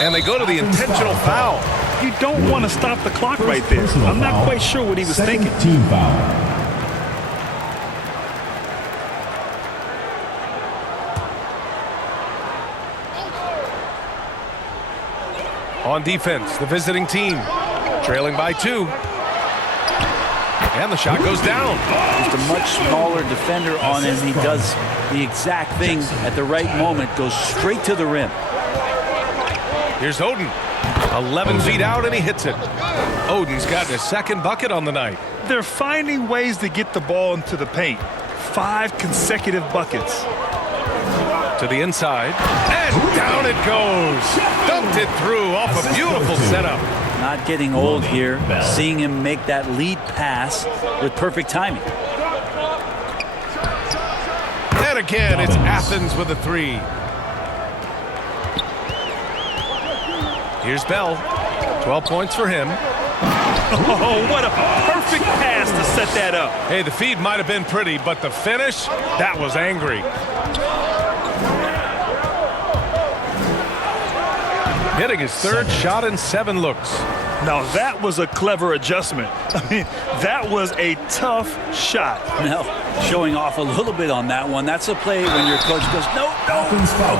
And they go to the intentional foul. You don't want to stop the clock right there. I'm not quite sure what he was thinking. Team foul. On defense, the visiting team, trailing by 2. And the shot goes down. Just a much smaller defender on him. He does the exact thing at the right moment, goes straight to the rim. Here's Oden. 11 feet out, and he hits it. Oden's got his second bucket on the night. They're finding ways to get the ball into the paint. 5 consecutive buckets. To the inside, and down it goes. Dunked it through off a beautiful setup. Not getting old here, seeing him make that lead pass with perfect timing. And again, it's Athens with a 3. Here's Bell. 12 points for him. Oh, what a perfect pass to set that up. Hey, the feed might have been pretty, but the finish, that was angry. Hitting his third shot in 7 looks. Now that was a clever adjustment. I mean, that was a tough shot. Now, showing off a little bit on that one. That's a play when your coach goes, no.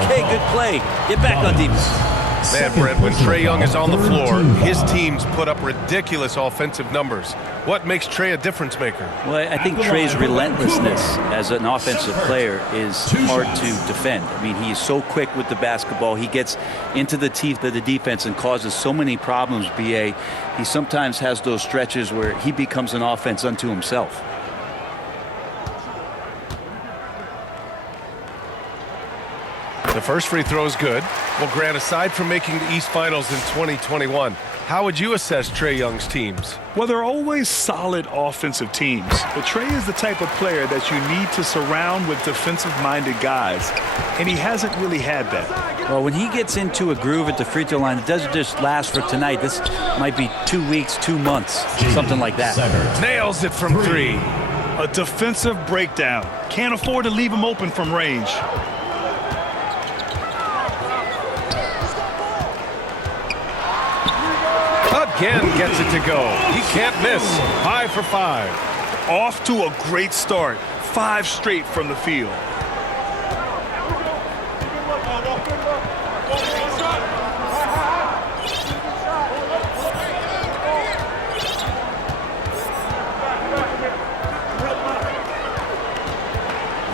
Okay, good play. Get back on defense. Man, Brent, when Trae Young is on the floor, his teams put up ridiculous offensive numbers. What makes Trae a difference maker? Well, I think Trae's relentlessness as an offensive player is hard to defend. I mean, he is so quick with the basketball. He gets into the teeth of the defense and causes so many problems, BA. He sometimes has those stretches where he becomes an offense unto himself. The first free throw is good. Well, Grant, aside from making the East Finals in 2021, how would you assess Trae Young's teams? Well, they're always solid offensive teams. But Trae is the type of player that you need to surround with defensive-minded guys, and he hasn't really had that. Well, when he gets into a groove at the free throw line, it doesn't just last for tonight. This might be 2 weeks, 2 months, something like that. Nails it from 3. A defensive breakdown. Can't afford to leave him open from range. Again gets it to go. He can't miss. 5 for 5. Off to a great start. 5 straight from the field.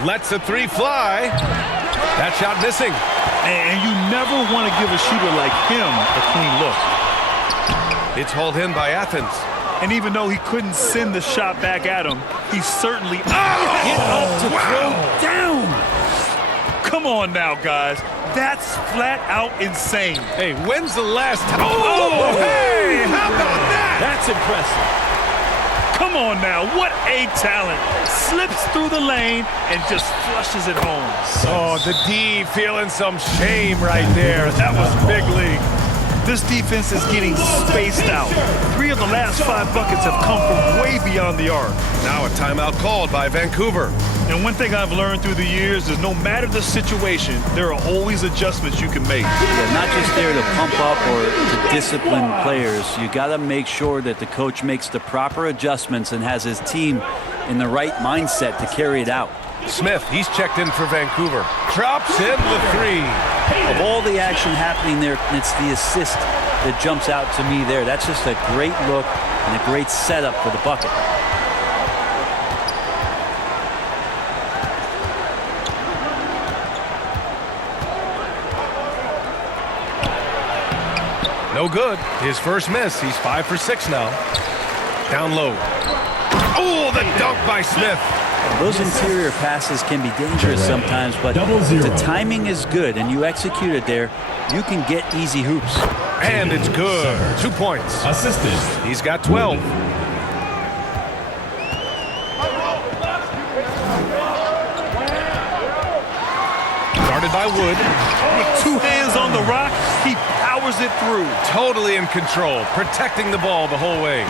Lets the 3 fly. That shot missing. And you never want to give a shooter like him a clean look. It's hauled in by Athens. And even though he couldn't send the shot back at him, he certainly get up to throw down. Come on now, guys. That's flat out insane. Hey, when's the last time? Oh, hey, how about that? That's impressive. Come on now, what a talent. Slips through the lane and just flushes it home. Oh, the D feeling some shame right there. That was big league. This defense is getting spaced out. 3 of the last 5 buckets have come from way beyond the arc. Now a timeout called by Vancouver. And one thing I've learned through the years is no matter the situation, there are always adjustments you can make. Yeah, not just there to pump up or to discipline players. You got to make sure that the coach makes the proper adjustments and has his team in the right mindset to carry it out. Smith, he's checked in for Vancouver. Drops in the 3. Of all the action happening there, it's the assist that jumps out to me there. That's just a great look and a great setup for the bucket. No good. His first miss. He's 5 for 6 now. Down low. Oh, the dunk by Smith. Those interior passes can be dangerous sometimes, but if the timing is good and you execute it there, you can get easy hoops. And it's good. 2 points. Assisted. He's got 12. Guarded by Wood. With 2 hands on the rock, he powers it through. Totally in control, protecting the ball the whole way.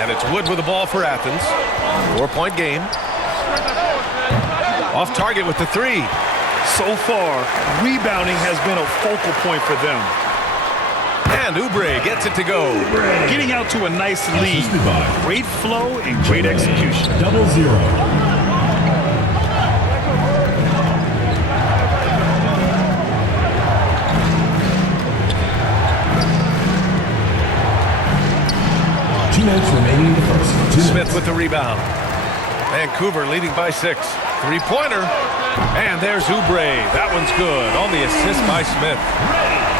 And it's Wood with the ball for Athens. 4-point game. Off target with the 3. So far, rebounding has been a focal point for them. And Oubre gets it to go. Getting out to a nice lead. Great flow and great execution. 0-0. Remaining in the first. Smith with the rebound. Vancouver leading by 6. Three-pointer. And there's Oubre. That one's good. On the assist by Smith.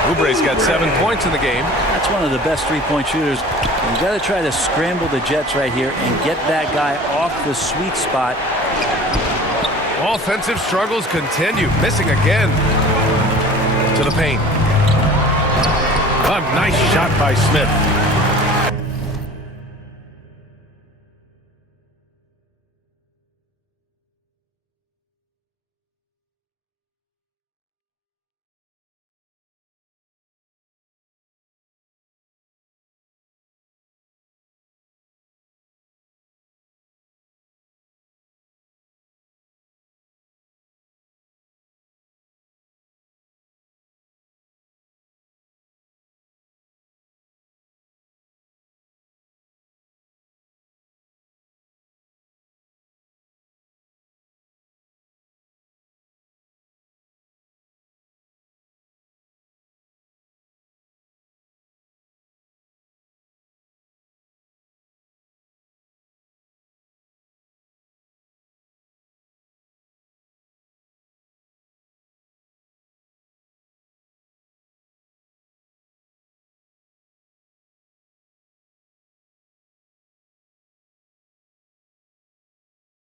Oubre's got 7 points in the game. That's one of the best three-point shooters. You got to try to scramble the Jets right here and get that guy off the sweet spot. Offensive struggles continue. Missing again. To the paint. A nice shot by Smith.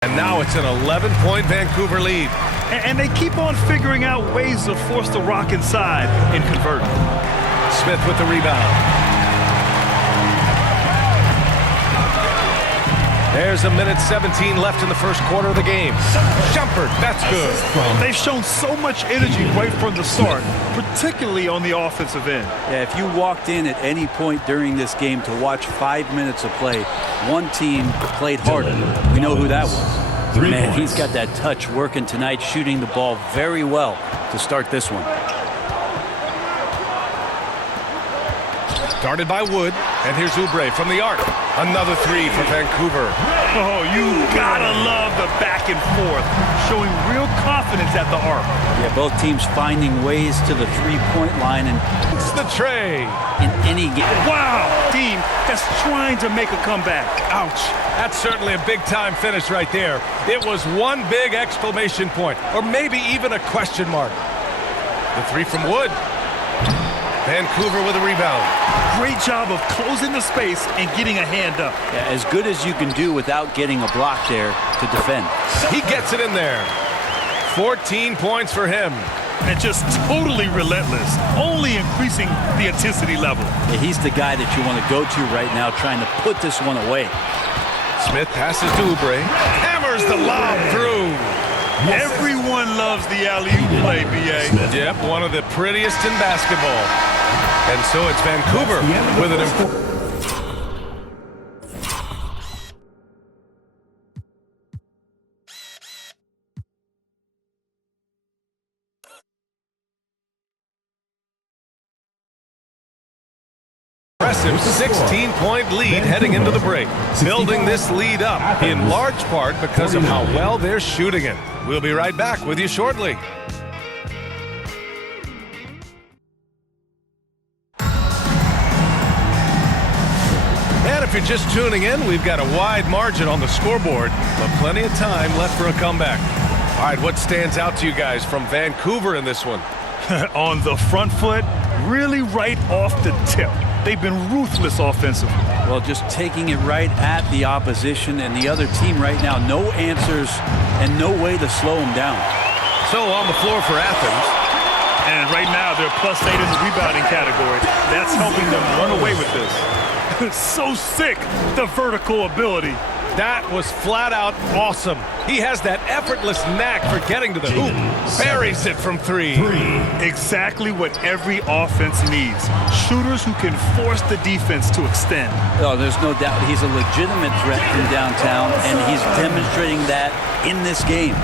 And now it's an 11-point Vancouver lead. And they keep on figuring out ways to force the rock inside and convert. Smith with the rebound. There's a minute 17 left in the first quarter of the game. Shumpert, that's good. They've shown so much energy right from the start, particularly on the offensive end. Yeah, if you walked in at any point during this game to watch 5 minutes of play, one team played harder. We know who that was. Man, he's got that touch working tonight, shooting the ball very well to start this one. Guarded by Wood, and here's Oubre from the arc. Another three for Vancouver. Oh, you gotta love the back and forth, showing real confidence at the arc. Yeah, both teams finding ways to the three-point line, and it's the tray. In any game. Wow, team that's trying to make a comeback. Ouch. That's certainly a big-time finish right there. It was one big exclamation point, or maybe even a question mark. The three from Wood. Vancouver with a rebound. Great job of closing the space and getting a hand up. Yeah, as good as you can do without getting a block there to defend. He gets it in there. 14 points for him. And just totally relentless, only increasing the intensity level. Yeah, he's the guy that you want to go to right now, trying to put this one away. Smith passes to Oubre. Hammers the lob through. Everyone loves the alley-oop play, B.A. Yep, one of the prettiest in basketball. And so it's Vancouver with an important. Impressive 16-point lead heading into the break. Building this lead up in large part because of how well they're shooting it. We'll be right back with you shortly. And if you're just tuning in, we've got a wide margin on the scoreboard, but plenty of time left for a comeback. All right, what stands out to you guys from Vancouver in this one? On the front foot, really right off the tip. They've been ruthless offensively. Well, just taking it right at the opposition and the other team right now. No answers and no way to slow them down. So on the floor for Athens. And right now they're +8 in the rebounding category. That's helping them run away with this. So sick, the vertical ability. That was flat out awesome. He has that effortless knack for getting to the hoop. Buries it from three. Exactly what every offense needs. Shooters who can force the defense to extend. Oh, there's no doubt he's a legitimate threat from downtown, and he's demonstrating that in this game.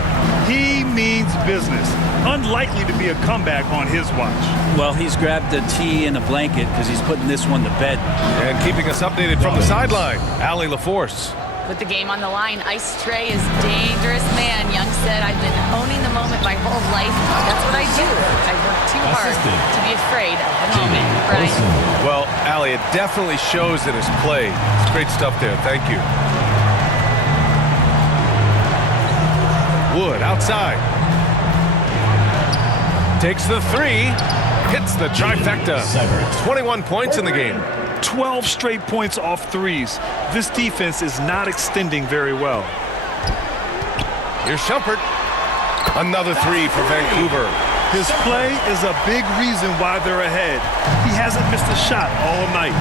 He means business. Unlikely to be a comeback on his watch. Well, he's grabbed a tea and a blanket because he's putting this one to bed. And keeping us updated from the sideline, Allie LaForce. With the game on the line, Ice Trey is dangerous, man. Young said, I've been owning the moment my whole life. That's what I do. I work too hard to be afraid of the moment. Right? Well, Allie, it definitely shows in his play. It's great stuff there. Thank you. Wood outside. Takes the three. Hits the trifecta. 21 points in the game. 12 straight points off threes. This defense is not extending very well. Here's Shumpert. Another three for Vancouver. His play is a big reason why they're ahead. He hasn't missed a shot all night.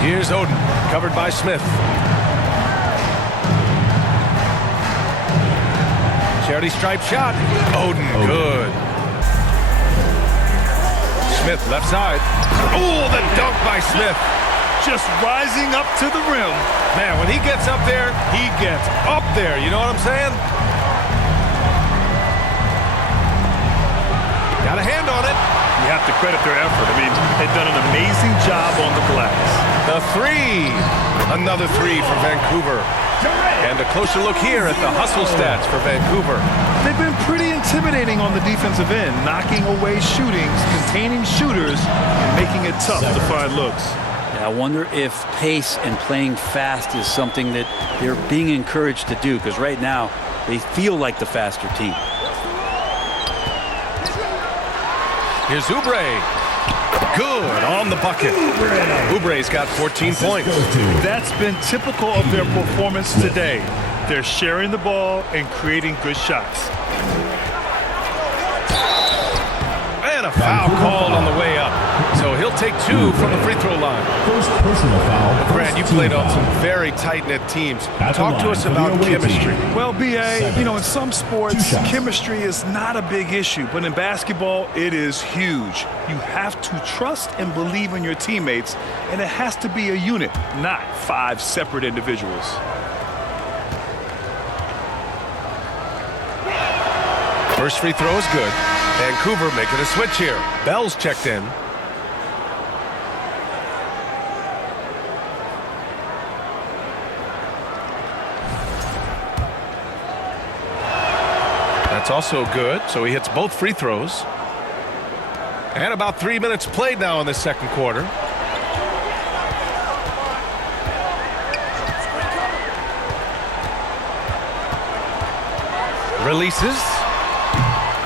Here's Oden, covered by Smith. Charity stripe shot. Oden, good. Smith, left side. Oh, the dunk by Smith. Just rising up to the rim. Man, when he gets up there, he gets up there. You know what I'm saying? Got a hand on it. You have to credit their effort. I mean, they've done an amazing job on the glass. The three. Another three for Vancouver. And a closer look here at the hustle stats for Vancouver. They've been pretty intimidating on the defensive end, knocking away shootings, containing shooters, and making it tough to find looks. Yeah, I wonder if pace and playing fast is something that they're being encouraged to do, because right now they feel like the faster team. Here's Oubre. Good on the bucket. Oubre's got 14 points. That's been typical of their performance today. They're sharing the ball and creating good shots. And a foul called on the way up. So he'll take two from the free throw line. First personal foul. Grant, you played on some very tight-knit teams. Talk to us about chemistry. Well, B.A., you know, in some sports, chemistry is not a big issue. But in basketball, it is huge. You have to trust and believe in your teammates, and it has to be a unit, not 5 separate individuals. First free throw is good. Vancouver making a switch here. Bell's checked in. That's also good, so he hits both free throws. And about 3 minutes played now in the second quarter. Releases.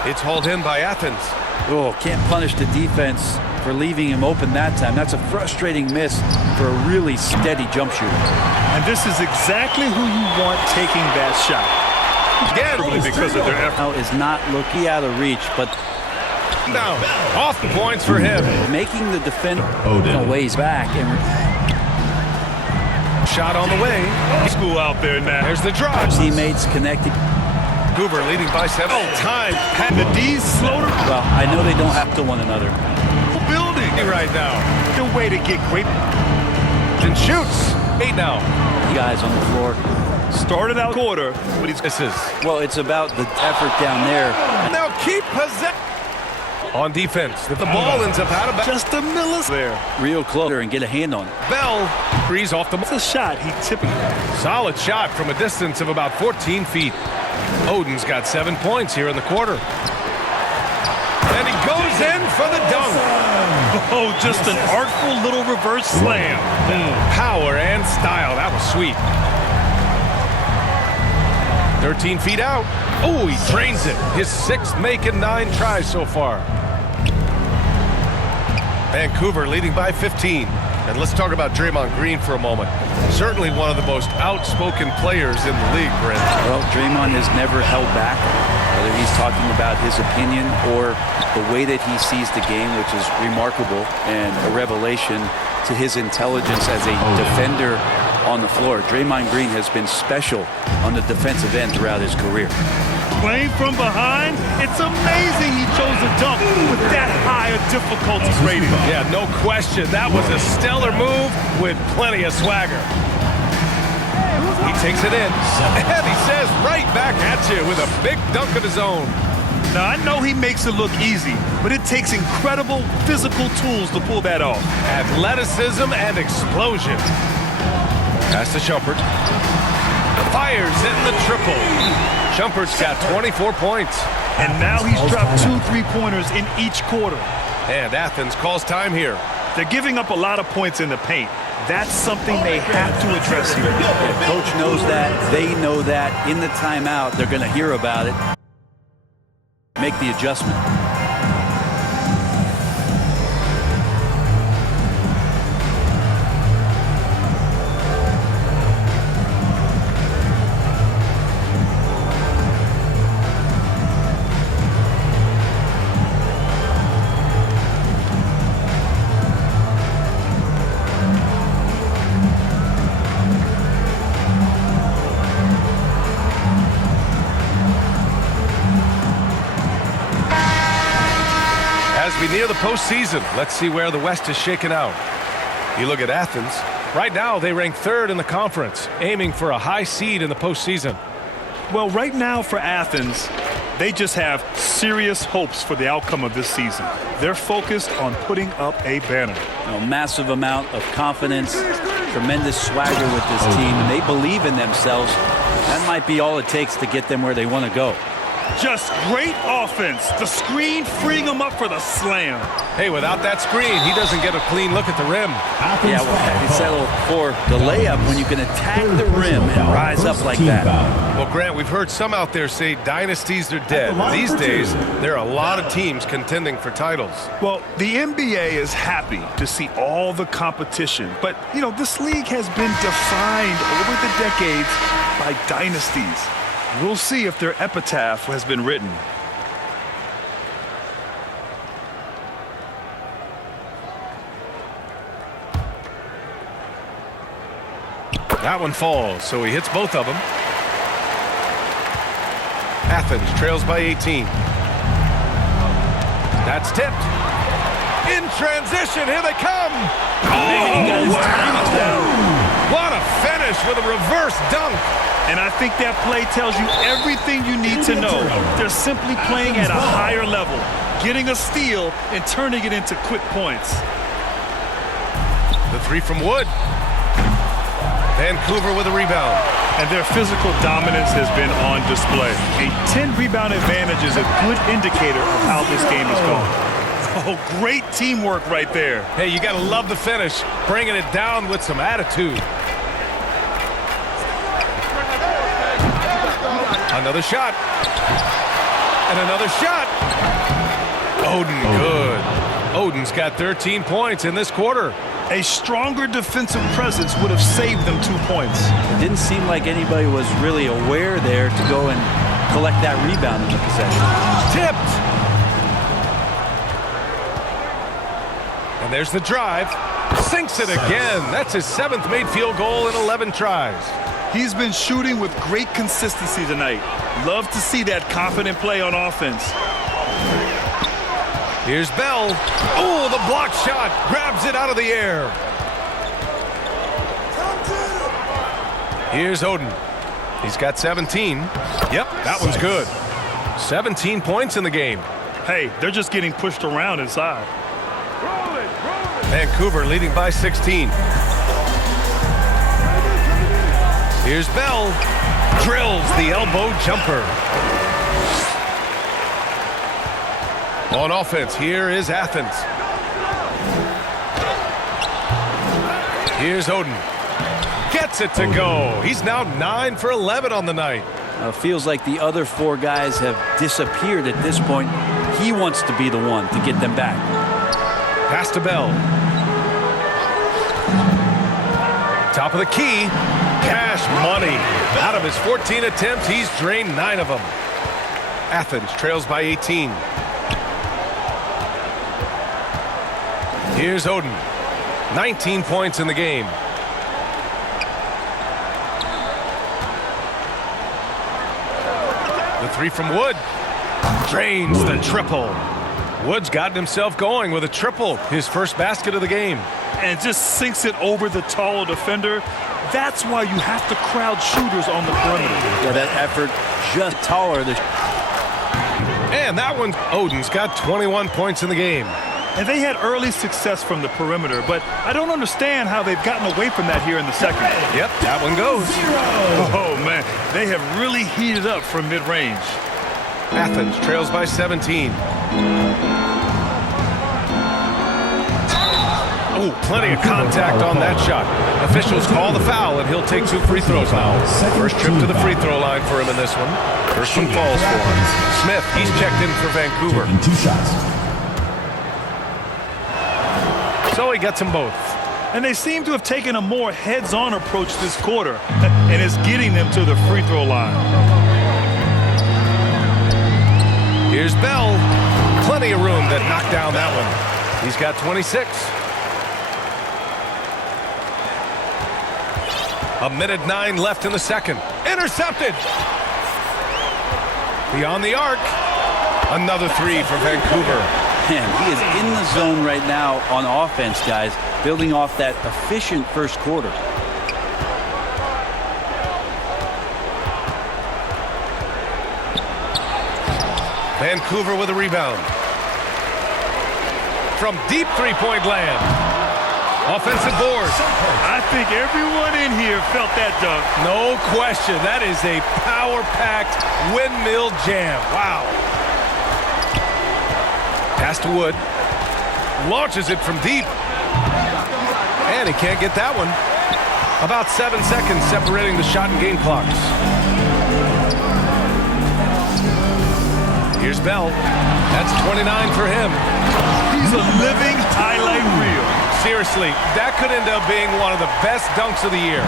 It's hauled in by Athens. Oh, can't punish the defense for leaving him open that time. That's a frustrating miss for a really steady jump shooter. And this is exactly who you want taking that shot. Again, Because of their effort. Now is not looking out of reach, but down. Off the points for him. making the defender ways back. And Shot on the way. School out there now. There's the drive. teammates connected. Vancouver leading by 7. Time. And the D's slowed her Well, I know they don't have to one another. building Right now. the way to get great. And shoots. 8 now. Guys on the floor. Started out quarter, but he's Misses. Well, it's about the effort down there. Now keep possession. On defense. If the ball ends up out of bounds. just a millisecond there. Real closer and get a hand on it. Bell. Frees off the. It's a shot. He tipped it. Solid shot from a distance of about 14 feet. Oden's got 7 points here in the quarter. And he goes in for the dunk. Oh, just an artful little reverse slam. Power and style. That was sweet. 13 feet out. Oh, he drains it. His 6th make in 9 tries so far. Vancouver leading by 15. And let's talk about Draymond Green for a moment. Certainly one of the most outspoken players in the league, Brent. Well, Draymond has never held back, whether he's talking about his opinion or the way that he sees the game, which is remarkable and a revelation. to his intelligence as a defender on the floor. Draymond Green has been special on the defensive end throughout his career. Playing from behind, it's amazing he chose to dunk with that high a difficulty rating. Yeah, no question. That was a stellar move with plenty of swagger. He takes it in, and he says right back at you with a big dunk of his own. Now, I know he makes it look easy, but it takes incredible physical tools to pull that off. Athleticism and explosion. Pass to Shumpert. Fires in the triple. Shumpert's got 24 points. And now he's dropped 2 3-pointers in each quarter. And Athens calls time here. They're giving up a lot of points in the paint. That's something they have to address here. Yeah, coach knows that. They know that. In the timeout, they're going to hear about it. Make the adjustment. As we near the postseason, let's see where the West is shaken out. You look at Athens. Right now, they rank 3rd in the conference, aiming for a high seed in the postseason. Well, right now for Athens, they just have serious hopes for the outcome of this season. They're focused on putting up a banner. A massive amount of confidence, tremendous swagger with this team, and they believe in themselves. That might be all it takes to get them where they want to go. Just great offense. The screen freeing him up for the slam. Hey, without that screen, he doesn't get a clean look at the rim. Yeah, well, you settle for the layup when you can attack the rim and rise up like that. Well, Grant, we've heard some out there say dynasties are dead. These days, there are a lot of teams contending for titles. Well, the NBA is happy to see all the competition. But, you know, this league has been defined over the decades by dynasties. We'll see if their epitaph has been written. That one falls, so he hits both of them. Athens trails by 18. That's tipped. In transition, here they come. Oh, wow. What a finish with a reverse dunk. And I think that play tells you everything you need to know. They're simply playing at a higher level, getting a steal and turning it into quick points. The 3 from Wood. Vancouver with a rebound. And their physical dominance has been on display. A 10-rebound advantage is a good indicator of how this game is going. Oh, great teamwork right there. Hey, you got to love the finish, bringing it down with some attitude. Another shot. And another shot. Oden, good. Oden's got 13 points in this quarter. A stronger defensive presence would have saved them 2 points. It didn't seem like anybody was really aware there to go and collect that rebound in the possession. Tipped. And there's the drive. Sinks it again. That's his 7th made field goal in 11 tries. He's been shooting with great consistency tonight. Love to see that confident play on offense. Here's Bell. Oh, the block shot. Grabs it out of the air. Here's Oden. He's got 17. Yep, that one's good. 17 points in the game. Hey, they're just getting pushed around inside. Vancouver leading by 16. Here's Bell. Drills the elbow jumper. On offense, here is Athens. Here's Oden. Gets it to go. He's now 9 for 11 on the night. Feels like the other 4 guys have disappeared at this point. He wants to be the one to get them back. Pass to Bell. Top of the key. Cash money. Out of his 14 attempts, he's drained 9 of them. Athens trails by 18. Here's Oden. 19 points in the game. The three from Wood. Drains the triple. Wood's gotten himself going with a triple, his first basket of the game. And just sinks it over the tall defender. That's why you have to crowd shooters on the perimeter. Yeah, that effort just taller. And that one, Oden's got 21 points in the game. And they had early success from the perimeter, but I don't understand how they've gotten away from that here in the second. Yep, that one goes. Oh, man, they have really heated up from mid-range. Athens trails by 17. Oh, plenty of contact on that shot. Officials call the foul, and he'll take 2 free throws now. First trip to the free throw line for him in this one. First one falls for him. Smith, he's checked in for Vancouver. 2 shots. So he gets them both. And they seem to have taken a more heads-on approach this quarter, and it's getting them to the free throw line. Here's Bell. Plenty of room to knock down that one. He's got 26. A minute 9 left in the second. Intercepted. Beyond the arc. Another 3 for Vancouver. Man, he is in the zone right now on offense, guys, building off that efficient first quarter. Vancouver with a rebound. From deep three-point land. Offensive board. I think everyone in here felt that dunk. No question. That is a power-packed windmill jam. Wow. Pass to Wood. Launches it from deep. And he can't get that one. About 7 seconds separating the shot and game clocks. Here's Bell. That's 29 for him. He's a living highlight reel. Seriously, that could end up being one of the best dunks of the year.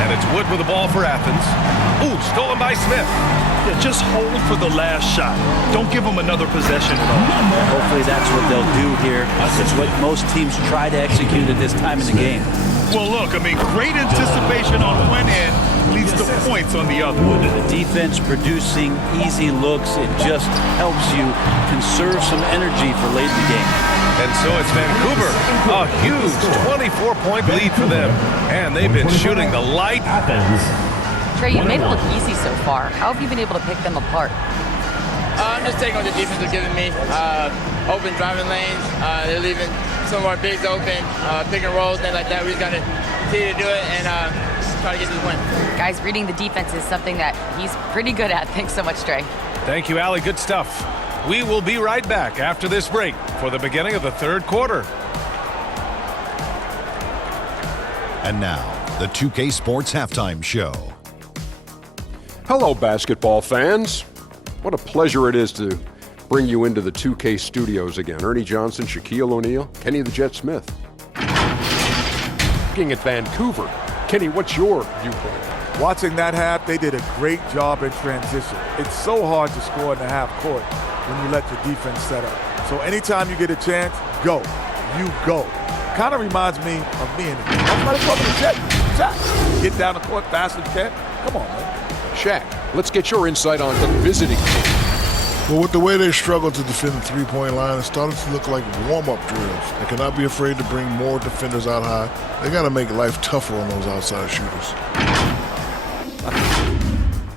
And it's Wood with the ball for Athens. Ooh, stolen by Smith. Yeah, just hold for the last shot. Don't give them another possession at all. Hopefully that's what they'll do here. It's what most teams try to execute at this time in the game. Well, look, I mean, great anticipation on one end leads to points on the other. The defense producing easy looks, it just helps you conserve some energy for late in the game. And so it's Vancouver. A huge 24-point lead for them. And they've been shooting the light. Trey, you made it look easy so far. How have you been able to pick them apart? I'm just taking what the defense is giving me. Open driving lanes. They're leaving some of our bigs open. Pick and rolls, things like that. We just got to continue to do it and try to get to the win. Guys, reading the defense is something that he's pretty good at. Thanks so much, Trey. Thank you, Allie. Good stuff. We will be right back after this break for the beginning of the third quarter. And now, the 2K Sports Halftime Show. Hello, basketball fans. What a pleasure it is to bring you into the 2K studios again. Ernie Johnson, Shaquille O'Neal, Kenny the Jet Smith. Looking at Vancouver. Kenny, what's your viewpoint? Watching that half, they did a great job in transition. It's so hard to score in the half court when you let your defense set up. So anytime you get a chance, go. You go. Kind of reminds me of me in the game. Everybody go to the Jet. Get down the court fast as you can. Come on, man. Shaq, let's get your insight on the visiting team. Well, with the way they struggle to defend the three-point line, it's starting to look like warm-up drills. They cannot be afraid to bring more defenders out high. They got to make life tougher on those outside shooters.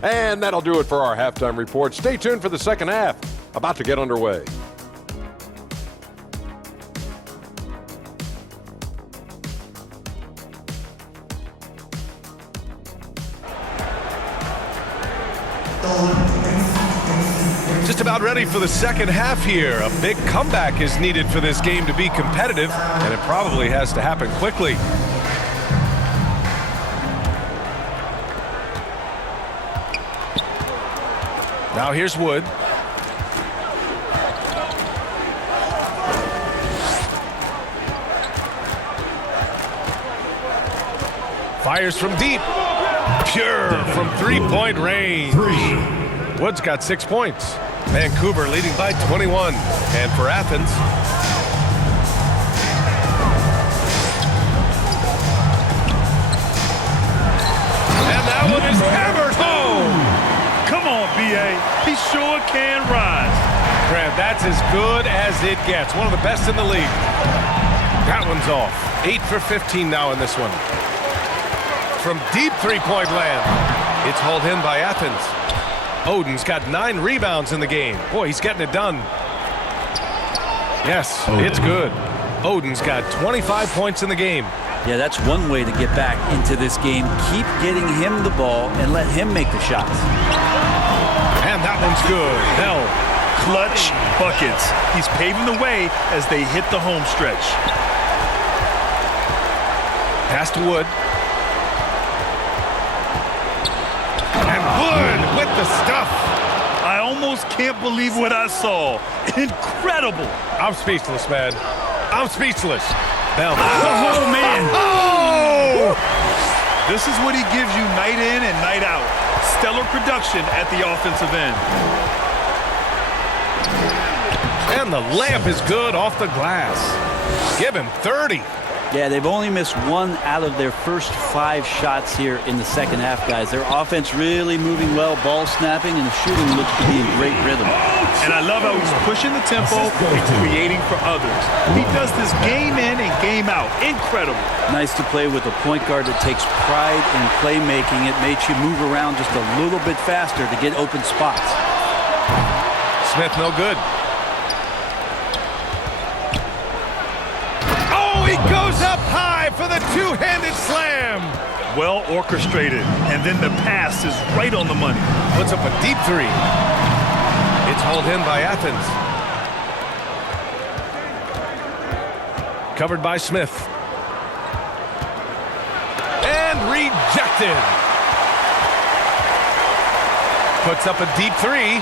And that'll do it for our halftime report. Stay tuned for the second half. About to get underway. Just about ready for the second half here. A big comeback is needed for this game to be competitive, and it probably has to happen quickly. Now here's Wood. Fires from deep. Pure from three-point range. Wood's got 6 points. Vancouver leading by 21. And for Athens, can rise. Grant, that's as good as it gets. One of the best in the league. That one's off. 8 for 15 now in this one. From deep three-point land. It's hauled in by Athens. Odin's got 9 rebounds in the game. Boy, he's getting it done. Yes, it's good. Odin's got 25 points in the game. Yeah, that's one way to get back into this game. Keep getting him the ball and let him make the shots. And that one's good. Bell. Clutch buckets. He's paving the way as they hit the home stretch. Pass to Wood. And Wood with the stuff. I almost can't believe what I saw. Incredible. I'm speechless, man. I'm speechless. Bell. Oh, man. Oh! This is what he gives you night in and night out. Stellar production at the offensive end. And the layup is good off the glass. Give him 30. Yeah, they've only missed 1 out of their first 5 shots here in the second half, guys. Their offense really moving well, ball snapping, and the shooting looks to be in great rhythm. And I love how he's pushing the tempo and creating for others. He does this game in and game out. Incredible. Nice to play with a point guard that takes pride in playmaking. It makes you move around just a little bit faster to get open spots. Smith no good. He goes up high for the two-handed slam. Well orchestrated, and then the pass is right on the money. Puts up a deep 3. It's hauled in by Athens. Covered by Smith. And rejected. Puts up a deep 3.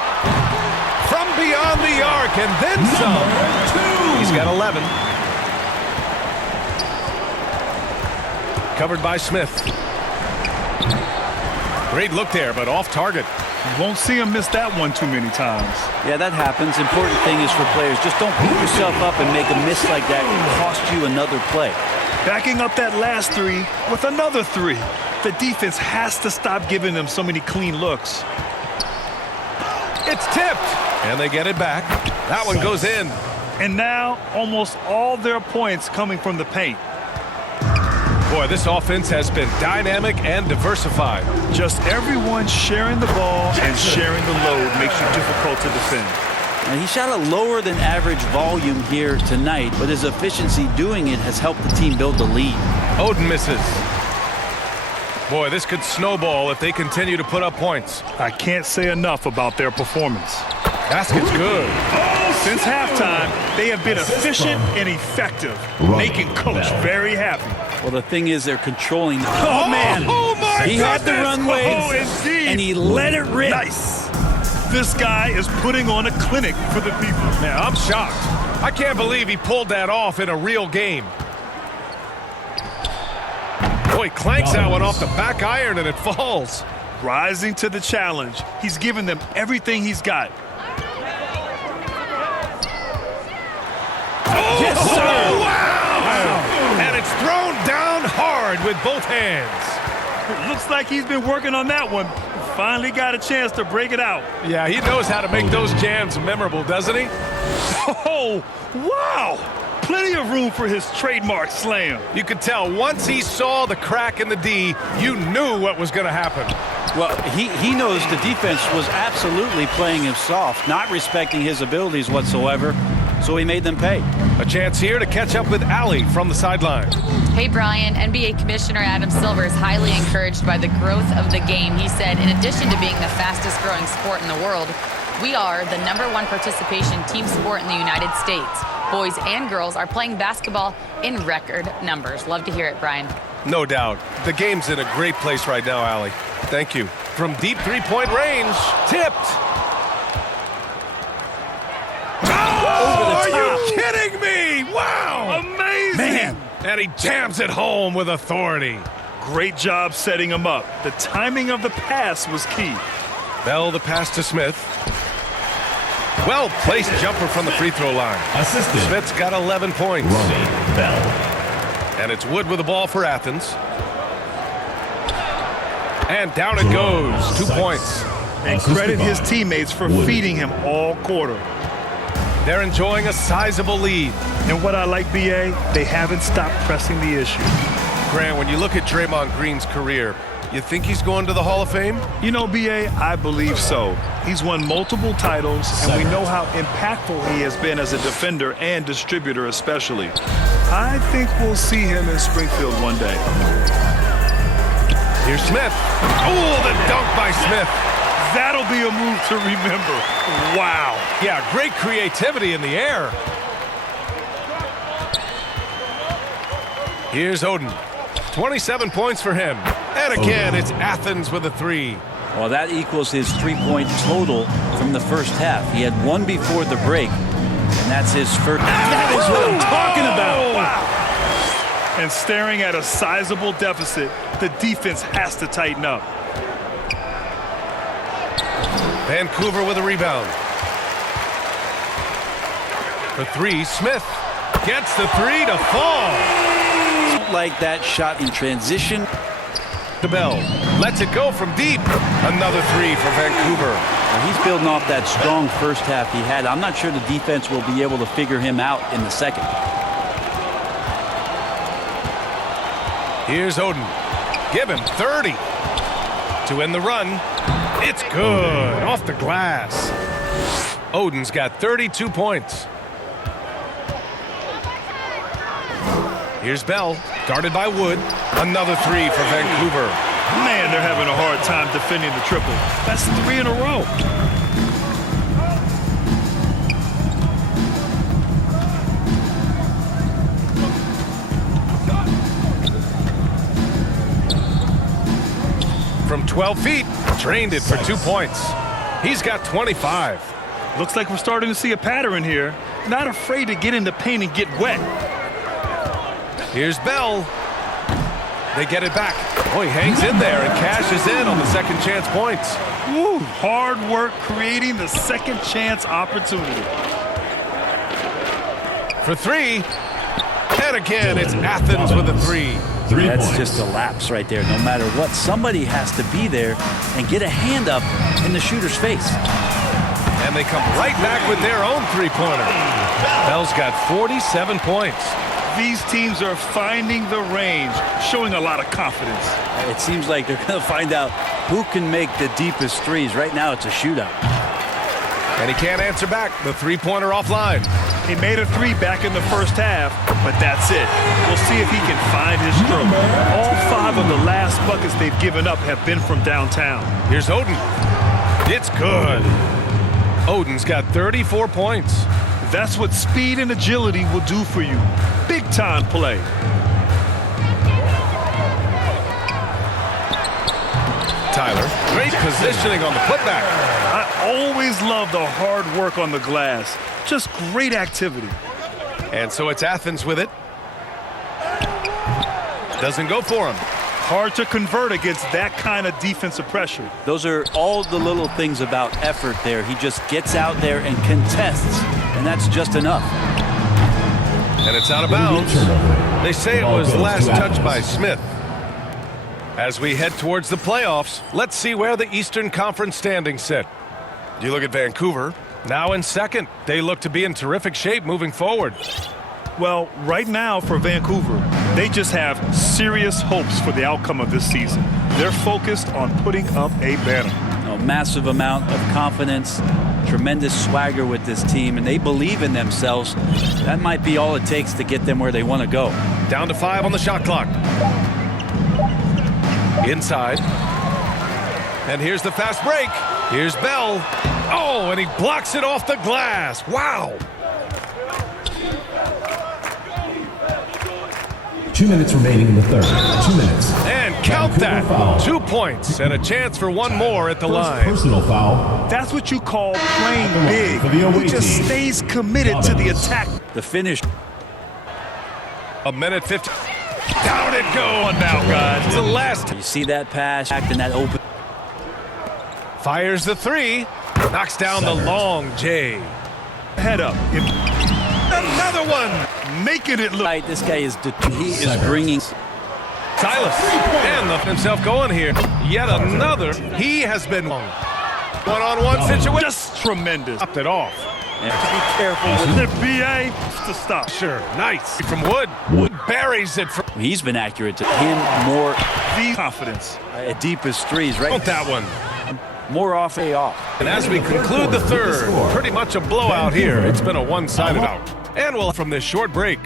From beyond the arc, and then some. He's got 11. Covered by Smith. Great look there, but off target. You won't see him miss that one too many times. Yeah, that happens. Important thing is for players, just don't beat yourself up and make a miss like that and cost you another play. Backing up that last 3 with another 3. The defense has to stop giving them so many clean looks. It's tipped, and they get it back. That one goes in. And now, almost all their points coming from the paint. Boy, this offense has been dynamic and diversified. Just everyone sharing the ball and sharing the load makes you difficult to defend. Now, he shot a lower than average volume here tonight, but his efficiency doing it has helped the team build the lead. Odin misses. Boy, this could snowball if they continue to put up points. I can't say enough about their performance. Basket's good. Since halftime, they have been efficient and effective, making Coach very happy. Well, the thing is, they're controlling. Oh, man. Oh, my He had the runway, indeed. and he let it rip. Nice. This guy is putting on a clinic for the people. Man, I'm shocked. I can't believe he pulled that off in a real game. Boy, he clanks that one off the back iron, and it falls. Rising to the challenge. He's given them everything he's got. Yes, sir. Wow. And it's thrown down hard with both hands. It looks like he's been working on that one. Finally got a chance to break it out. Yeah, he knows how to make those jams memorable, doesn't he? Oh, wow. Plenty of room for his trademark slam. You could tell once he saw the crack in the D, you knew what was going to happen. Well, he knows the defense was absolutely playing him soft, not respecting his abilities whatsoever, so he made them pay. A chance here to catch up with Allie from the sideline. Hey, Brian, NBA Commissioner Adam Silver is highly encouraged by the growth of the game. He said, in addition to being the fastest growing sport in the world, we are the #1 participation team sport in the United States. Boys and girls are playing basketball in record numbers. Love to hear it, Brian. No doubt. The game's in a great place right now, Allie. Thank you. From deep three-point range, tipped. Oh, are you kidding me? Wow. Amazing. Man. And he jams it home with authority. Great job setting him up. The timing of the pass was key. Bell the pass to Smith. Well-placed jumper from the free throw line. Assistant. Smith's got 11 points. Ronnie Bell. And it's Wood with the ball for Athens. And down it goes. 2 points. and credit his teammates for feeding him all quarter. They're enjoying a sizable lead. And what I like, BA, they haven't stopped pressing the issue. Grant, when you look at Draymond Green's career, you think he's going to the Hall of Fame? You know, BA, I believe so. He's won multiple titles, and we know how impactful he has been as a defender and distributor especially. I think we'll see him in Springfield one day. Here's Smith. Oh, the dunk by Smith. That'll be a move to remember. Wow. Yeah, great creativity in the air. Here's Oden. 27 points for him. And again, it's Athens with a three. Well, that equals his three-point total from the first half. He had one before the break, and that's his first. That is what I'm talking about. Wow. And staring at a sizable deficit, the defense has to tighten up. Vancouver with a rebound. For three, Smith gets the three to fall. Like that shot in transition. The Bell lets it go from deep. Another three for Vancouver. Now he's building off that strong first half he had. I'm not sure the defense will be able to figure him out in the second. Here's Oden. Give him 30 to end the run. It's good off the glass. Oden's got 32 points. Here's Bell, guarded by Wood. Another three for Vancouver. Man, they're having a hard time defending the triple. That's three in a row. From 12 feet, drained it for 2 points. He's got 25. Looks like we're starting to see a pattern here. Not afraid to get in the paint and get wet. Here's Bell. They get it back. Oh, he hangs in there and cashes in on the second chance points. Woo, hard work creating the second chance opportunity. For three. And again, it's Athens with a three. That's just a lapse right there. No matter what, somebody has to be there and get a hand up in the shooter's face. And they come right back with their own three-pointer. Bell's got 47 points. These teams are finding the range, showing a lot of confidence. It seems like they're going to find out who can make the deepest threes. Right now, it's a shootout. And he can't answer back. The three-pointer offline. He made a three back in the first half, but that's it. We'll see if he can find his stroke. All 5 of the last buckets they've given up have been from downtown. Here's Oden. It's good. Oden's got 34 points. That's what speed and agility will do for you. Big-time play. Tyler, great positioning on the putback. I always love the hard work on the glass. Just great activity. And so it's Athens with it. Doesn't go for him. Hard to convert against that kind of defensive pressure. Those are all the little things about effort there. He just gets out there and contests, and that's just enough. And it's out of bounds. They say it was last touched by Smith. As we head towards the playoffs, let's see where the Eastern Conference standings sit. You look at Vancouver, now in second. They look to be in terrific shape moving forward. Well, right now for Vancouver, they just have serious hopes for the outcome of this season. They're focused on putting up a banner. A massive amount of confidence, tremendous swagger with this team, and they believe in themselves. That might be all it takes to get them where they want to go. Down to 5 on the shot clock. Inside. And here's the fast break. Here's Bell. Oh, and he blocks it off the glass. Wow. 2 minutes remaining in the third. 2 minutes. And count that. Foul. 2 points and a chance for one more at the line. Personal foul. That's what you call playing big. For the away He just team. stays committed to the attack. The finish. A minute 50. Down it goes now, guys. It's the last. You see that pass, acting that open. Fires the three. Knocks down the long J. Head up. Another one. Making it look. Right, this guy is bringing. Silas and himself going here. Yet another. He has been long. One-on-one situation. Just tremendous. Stopped it off. And to be careful with The BA to stop. Sure, nice. From Wood. Wood buries it. He's been accurate to him more The confidence. at deepest threes, right? Don't that one. More off. And as we conclude the third, pretty much a blowout here. It's been a one-sided out. And we'll from this short break.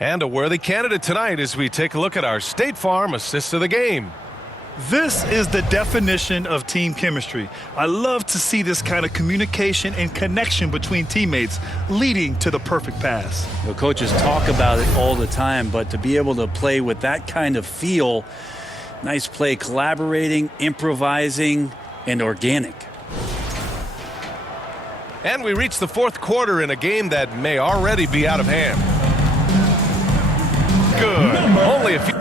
And a worthy candidate tonight as we take a look at our State Farm assist of the game. This is the definition of team chemistry. I love to see this kind of communication and connection between teammates leading to the perfect pass. The coaches talk about it all the time, but to be able to play with that kind of feel, nice play, collaborating, improvising, and organic. And we reach the fourth quarter in a game that may already be out of hand. Good. Only a few.